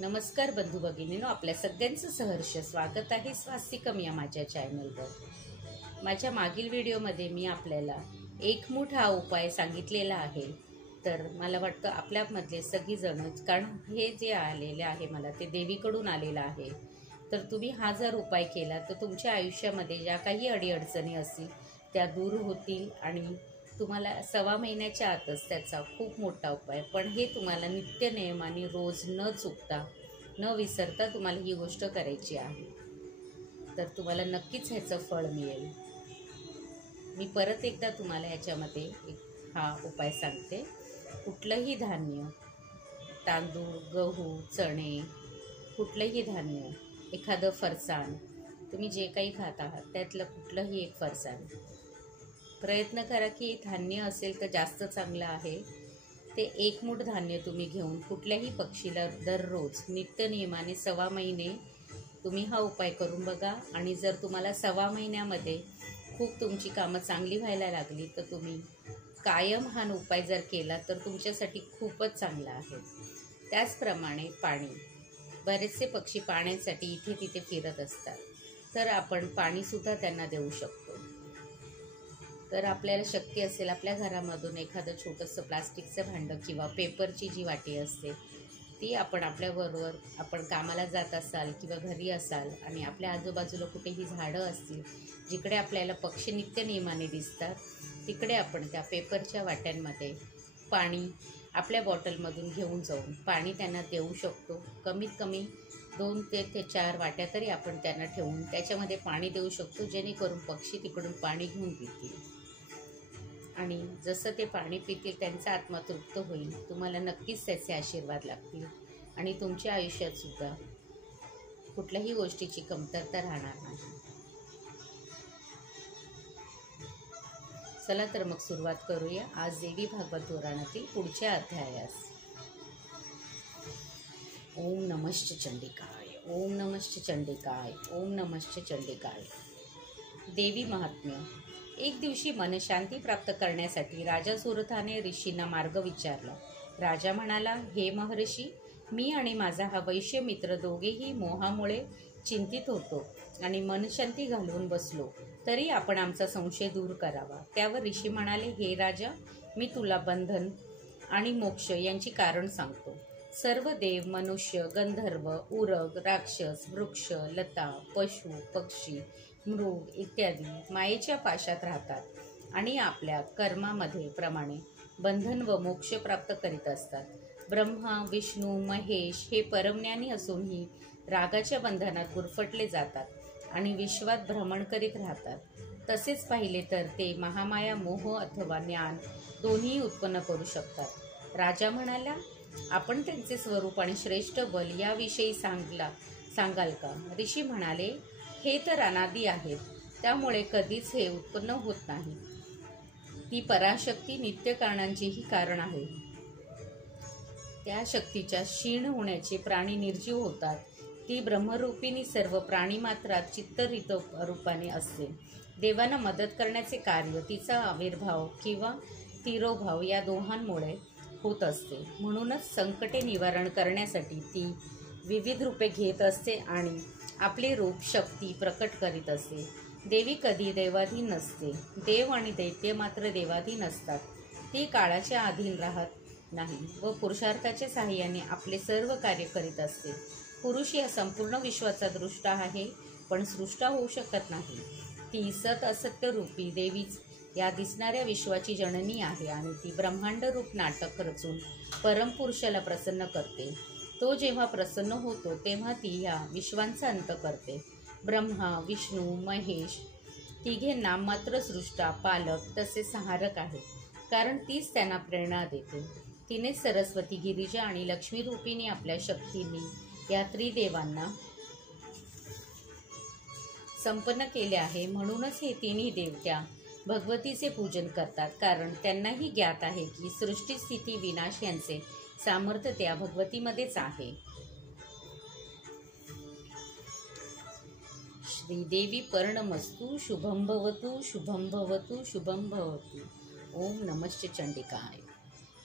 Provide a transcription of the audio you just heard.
नमस्कार बंधू भगिनींनो, आपल्या सगळ्यांचं सहर्ष स्वागत आहे स्वास्तिकम या माझ्या चॅनलवर। माझ्या मागील व्हिडिओमध्ये मी आपल्याला एक मूठ हा उपाय सांगितलेला आहे। तर मला वाटतं आपल्यामधले सगळीजण, कारण हे जे आलेले आहे मला ते देवीकडून आलेलं आहे, तर तुम्ही हा जर उपाय केला तर तुमच्या आयुष्यामध्ये ज्या काही अडीअडचणी असतील त्या दूर होतील आणि तुम्हाला 1.25 महिन्याच्या आतच त्याचा खूप मोठा उपाय, पण हे तुम्हाला नित्य नियमाने रोज न चुकता न विसरता तुम्हाला ही गोष्ट करायची आहे। तर तुम्हाला नक्कीच ह्याचं फळ मिळेल। मी परत एकदा तुम्हाला ह्याच्यामध्ये हा उपाय सांगते। कुठलंही धान्य, तांदूळ, गहू, चणे, कुठलंही धान्य, एखादं फरसाण, तुम्ही जे काही खात आहात त्यातलं कुठलंही एक फरसाण, प्रयत्न करा की धान्य असेल तर जास्त चांगलं आहे। ते एक मूठ धान्य तुम्ही घेऊन कुठल्याही पक्षीला दररोज नित्य नियमाने 1.25 महिने तुम्ही हा उपाय करून बघा। आणि जर तुम्हाला 1.25 महिन्यामध्ये खूप तुमची कामं चांगली व्हायला लागली तर तुम्ही कायम हा उपाय जर केला तर तुमच्यासाठी खूपच चांगला आहे। त्याचप्रमाणे पाणी, बरेचसे पक्षी पाण्यासाठी इथे तिथे फिरत असतात, तर आपण पाणीसुद्धा त्यांना देऊ शकतो। तर आपल्याला शक्य असेल आपल्या घरामधून एखादं छोटंसं प्लास्टिकचं भांडं किंवा पेपरची जी वाटी असते ती आपण आपल्याबरोबर, आपण कामाला जात असाल किंवा घरी असाल आणि आपल्या आजूबाजूला कुठेही झाडं असतील जिकडे आपल्याला पक्षी नित्य नियमाने दिसतात, तिकडे आपण त्या पेपरच्या वाट्यांमध्ये पाणी आपल्या बॉटलमधून घेऊन जाऊन पाणी त्यांना देऊ शकतो। कमीत कमी 2 ते 4 वाट्या तरी आपण त्यांना ठेवून त्याच्यामध्ये पाणी देऊ शकतो, जेणेकरून पक्षी तिकडून पाणी घेऊन पितील आणि जसं ते पाणी पितील त्यांचा आत्मा तृप्त होईल। तुम्हाला नक्कीच त्याचे आशीर्वाद लागतील आणि तुमच्या आयुष्यात सुद्धा कुठल्याही गोष्टीची कमतरता राहणार नाही। चला तर मग सुरुवात करूया आज देवी भागवत पुराणातील पुढच्या अध्यायास। ओम नमश्च चंडिकाय, ओम नमश्च चंडिकाय, ओम नमश्च चंडिकाय। देवी महात्म्य। एक दिवशी मनशांती प्राप्त करण्यासाठी राजा सुरथाने ऋषींना मार्ग विचारला। राजा म्हणाला, हे महर्षी, मी आणि माझा हा वैश्य मित्र दोघेही मोहामुळे चिंतित होतो आणि मनशांती घालवून बसलो, तरी आपण आमचा संशय दूर करावा। त्यावर ऋषी म्हणाले, हे राजा, मी तुला बंधन आणि मोक्ष यांची कारण सांगतो। सर्व देव, मनुष्य, गंधर्व, उरग, राक्षस, वृक्ष, लता, पशु, पक्षी, मृग इत्यादी मायेच्या पाशात राहतात आणि आपल्या कर्मामध्ये प्रमाणे बंधन व मोक्ष प्राप्त करीत असतात। ब्रह्मा, विष्णू, महेश हे परमज्ञानी असूनही रागाच्या बंधनात गुरफटले जातात आणि विश्वात भ्रमण करीत राहतात। तसेच पाहिले तर ते महामाया, मोह अथवा ज्ञान दोन्ही उत्पन्न करू शकतात। राजा म्हणाला, आपण त्यांचे स्वरूप आणि श्रेष्ठ बल याविषयी सांगाल का? ऋषी म्हणाले, हे तर अनादी आहेत, त्यामुळे कधीच हे उत्पन्न होत नाही। ती पराशक्ती नित्य कारणांचीही कारण आहे। त्या शक्तीच्या क्षीण होण्याचे प्राणी निर्जीव होतात। ती ब्रह्मरूपिणी सर्व प्राणीमात्रात चित्तरित रूपाने असते। देवांना मदत करण्याचे कार्य तिचा आविर्भाव किंवा तिरोभाव या दोहांमुळे होत असते। म्हणूनच संकटे निवारण करण्यासाठी ती विविध रूपे घेत असते आणि आपले रूप शक्ती प्रकट करीत असते। देवी कधी देवाधीन नसते। देव आणि दैत्य मात्र देवाधीन असतात। ती काळाच्या अधीन राहत नाही व पुरुषार्थाच्या साहाय्याने आपले सर्व कार्य करीत असते। पुरुष या संपूर्ण विश्वाचा दृष्टा आहे, पण सृष्टा होऊ शकत नाही। ती सत असत्य रूपी देवीच या दिसणाऱ्या विश्वाची जननी आहे आणि ती ब्रह्मांड रूप नाटक रचून परमपुरुषाला प्रसन्न करते। तो जेव्हा प्रसन्न होतो तेव्हा ती या विश्वांचा अंत करते। ब्रह्मा, विष्णू, महेश तिघे नाममात्र सृष्टा, पालक तसे संहारक आहेत, कारण तीच त्यांना प्रेरणा देते। तिने सरस्वती, गिरिजा आणि लक्ष्मी रूपिणी आपल्या शक्तींनी या त्रिदेवांना संपन्न केले आहे। म्हणूनच हे तिन्ही देवत्या भगवतीचे पूजन करतात, कारण त्यांनाही ज्ञात आहे की सृष्टी, स्थिती, विनाश यांचे सामर्थ्य त्या भगवतीमध्येच आहे। श्रीदेवी पर्णमस्तु, शुभं भवतु, शुभं भवतु, शुभं भवतु। ओम नमश्च चंडिकाय।